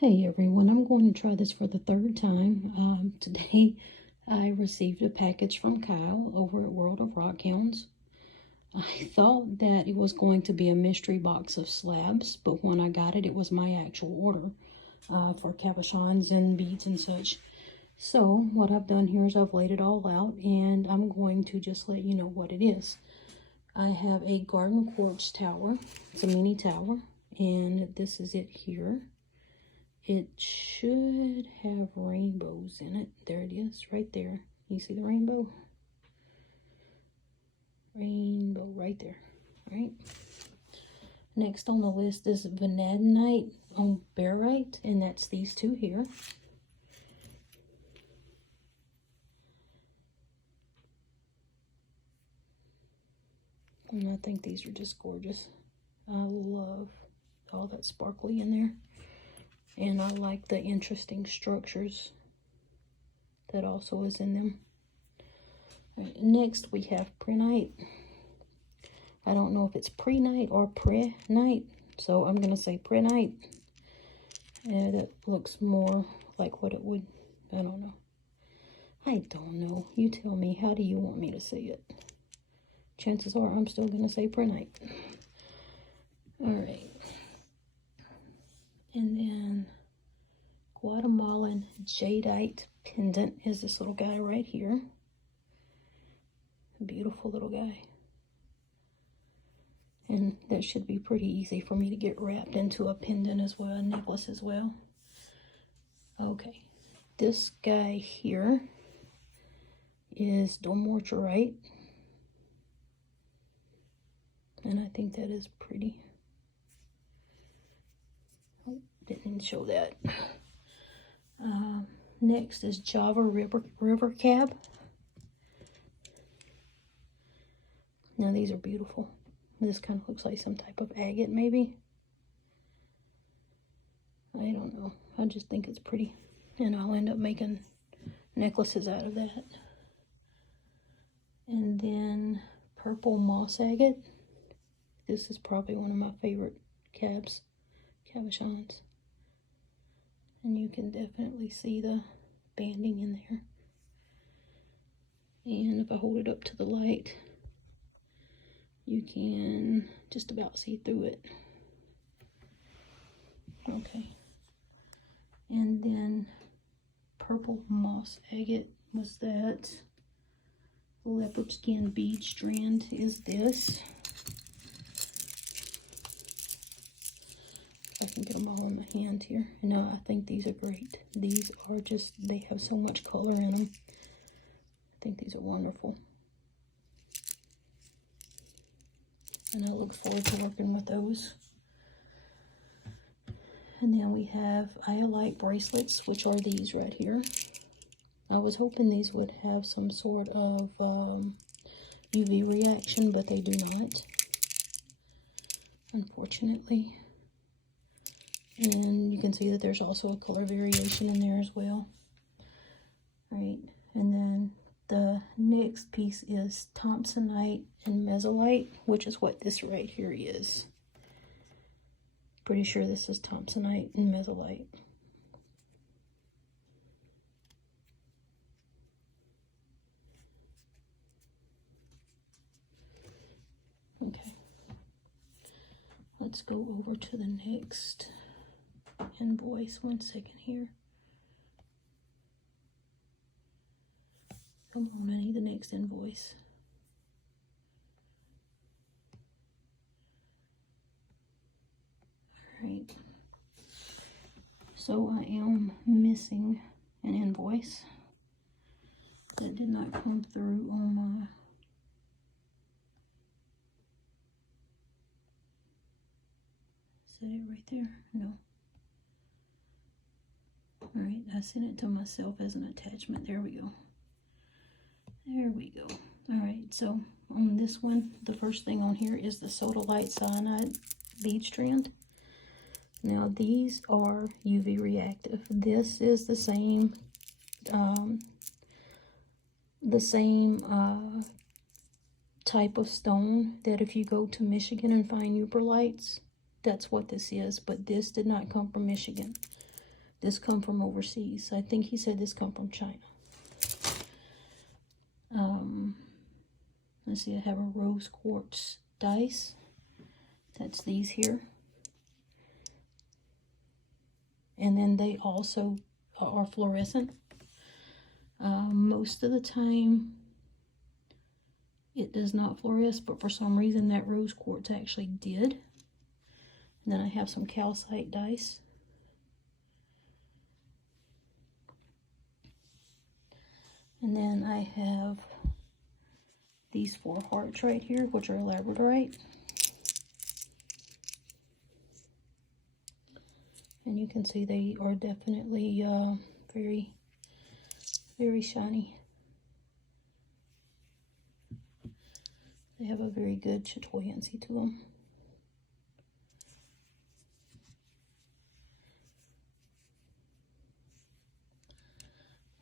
Hey everyone, I'm going to try this for the third time. Today I received a package from Kyle over at World of Rock Hounds. I thought that it was going to be a mystery box of slabs, but when I got it, it was my actual order for cabochons and beads and such. So what I've done here is I've laid it all out, and I'm going to just let you know what it is. I have a garden quartz tower. It's a mini tower, and this is it here. It should have rainbows in it. There it is, right there. You see the rainbow? Rainbow right there, right? Next on the list is vanadinite on barite, and that's these two here. And I think these are just gorgeous. I love all that sparkly in there. And I like the interesting structures that also is in them. Right, next we have prenite. I don't know if it's prenite or prenite, so I'm going to say prenite. And it looks more like what it would, I don't know. I don't know. You tell me, how do you want me to say it? Chances are I'm still going to say prenite. Alright. And then Guatemalan jadeite pendant is this little guy right here. A beautiful little guy. And that should be pretty easy for me to get wrapped into a pendant as well, a necklace as well. Okay, this guy here is dumortierite. And I think that is pretty. Oh, didn't show that. Next is Java River Cab. Now these are beautiful. This kind of looks like some type of agate maybe. I don't know. I just think it's pretty. And I'll end up making necklaces out of that. And then purple moss agate. This is probably one of my favorite cabochons. And you can definitely see the banding in there. And if I hold it up to the light, you can just about see through it. Okay. And then purple moss agate was that. Leopard skin bead strand is this. I can get them all in my hand here. And I think these are great. These are just, they have so much color in them. I think these are wonderful. And I look forward to working with those. And then we have iolite bracelets, which are these right here. I was hoping these would have some sort of UV reaction, but they do not, unfortunately. And you can see that there's also a color variation in there as well. Right, and then the next piece is thompsonite and mesolite, which is what this right here is. Pretty sure this is thompsonite and mesolite. Okay, let's go over to the next invoice. 1 second here. Come on, I need the next invoice. Alright. So I am missing an invoice that did not come through on my... Is that it right there? No. Alright, I sent it to myself as an attachment. There we go. There we go. Alright, so on this one, the first thing on here is the sodalite cyanide bead strand. Now these are UV reactive. This is the same type of stone that if you go to Michigan and find euperlites, that's what this is. But this did not come from Michigan. This come from overseas. I think he said this come from China. Let's see, I have a rose quartz dice. That's these here. And then they also are fluorescent. Most of the time it does not fluoresce, but for some reason that rose quartz actually did. And then I have some calcite dice. And then I have these 4 hearts right here, which are labradorite. And you can see they are definitely very, very shiny. They have a very good chatoyancy to them.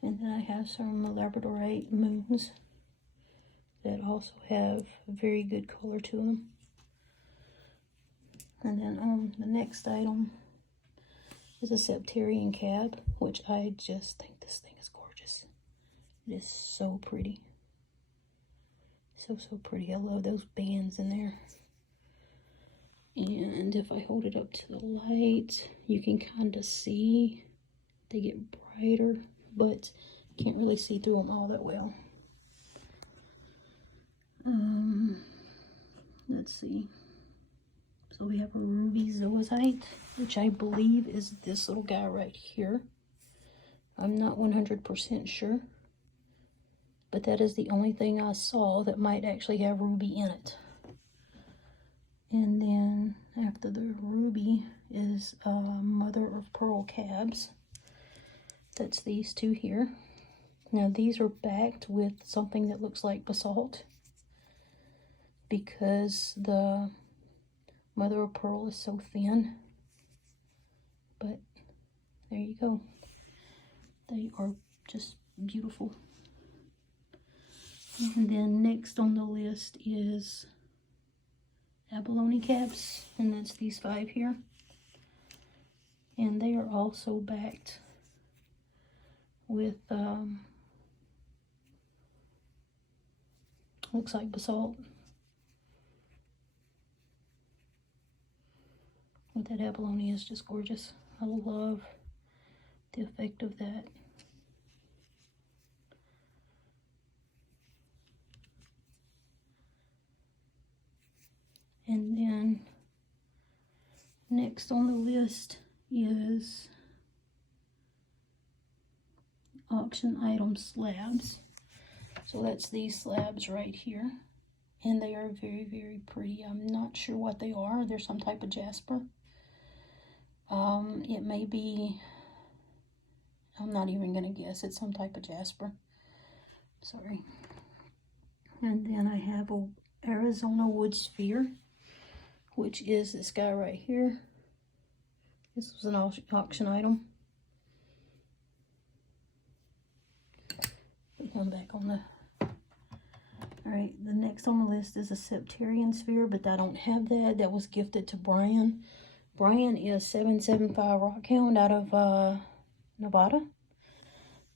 And then I have some labradorite moons that also have a very good color to them. And then on the next item is a septarian cab, which I just think this thing is gorgeous. It is so pretty. So pretty. I love those bands in there. And if I hold it up to the light, you can kind of see they get brighter, but can't really see through them all that well. Let's see. So we have a ruby zoisite, which I believe is this little guy right here. I'm not 100% sure, but that is the only thing I saw that might actually have ruby in it. And then after the ruby is mother of pearl cabs. That's these 2 here. Now these are backed with something that looks like basalt, because the mother of pearl is so thin. But there you go. They are just beautiful. And then next on the list is abalone cabs, and that's these 5 here. And they are also backed with looks like basalt. But that abalone is just gorgeous. I love the effect of that. And then next on the list is auction item slabs. So that's these slabs right here. And they are very, very pretty. I'm not sure what they are. They're some type of jasper. It may be, I'm not even going to guess. It's some type of jasper. Sorry. And then I have a Arizona wood sphere, which is this guy right here. This was an auction item. Put one back on the... Alright, the next on the list is a septarian sphere, but I don't have that. That was gifted to Brian. Brian is 775 Rock Hound out of Nevada.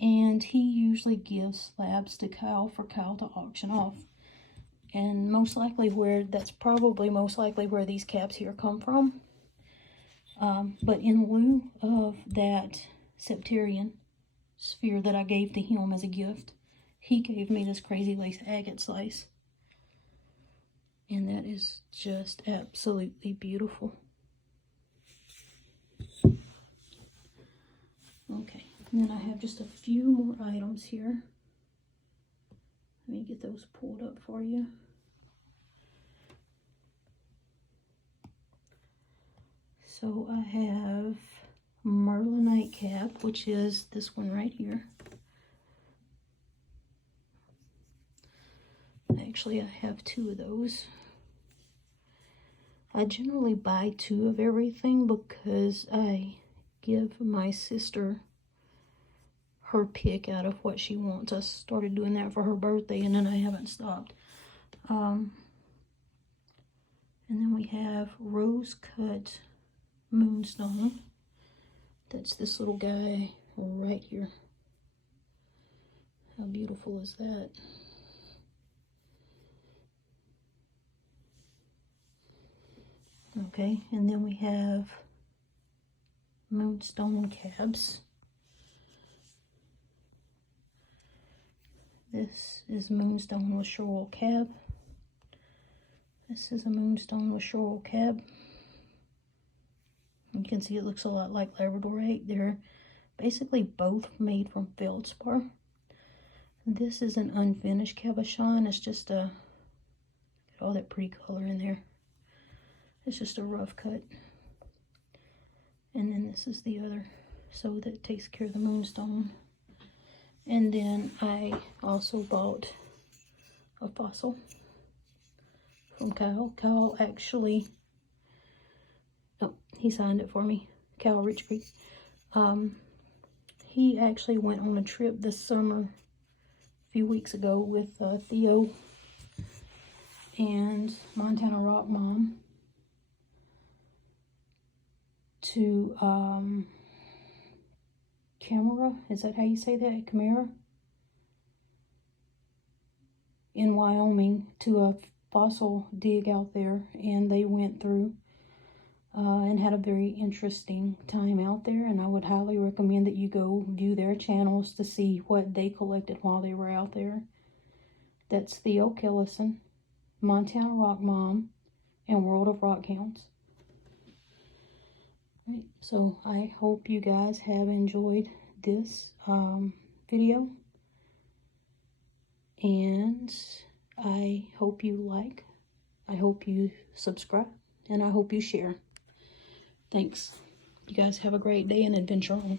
And he usually gives slabs to Kyle for Kyle to auction off. And most likely that's probably most likely where these caps here come from. But in lieu of that septarian sphere that I gave to him as a gift, he gave me this crazy lace agate slice. And that is just absolutely beautiful. Okay, and then I have just a few more items here. Let me get those pulled up for you. So I have Merlinite cap, which is this one right here. Actually, I have 2 of those. I generally buy 2 of everything because I give my sister her pick out of what she wants. I started doing that for her birthday, and then I haven't stopped. And then we have rose cut moonstone. That's this little guy right here. How beautiful is that? Okay, and then we have moonstone cabs. This is moonstone with shoral cab. This is a moonstone with shoral cab. You can see it looks a lot like Labradorite. They're basically both made from feldspar. This is an unfinished cabochon. It's just a, all that pretty color in there. It's just a rough cut. And then this is the other, so that takes care of the moonstone. And then I also bought a fossil from Kyle. Kyle actually, oh, he signed it for me. Kyle Rich Creek. He actually went on a trip this summer, a few weeks ago, with Theo and Montana Rock Mom to Kemmerer, is that how you say that? Kemmerer? In Wyoming, to a fossil dig out there, and they went through and had a very interesting time out there, and I would highly recommend that you go view their channels to see what they collected while they were out there. That's Theo Kellison, Montana Rock Mom, and World of Rock Hounds. Right, so I hope you guys have enjoyed this video, and I hope you like, I hope you subscribe, and I hope you share. Thanks. You guys have a great day and adventure on.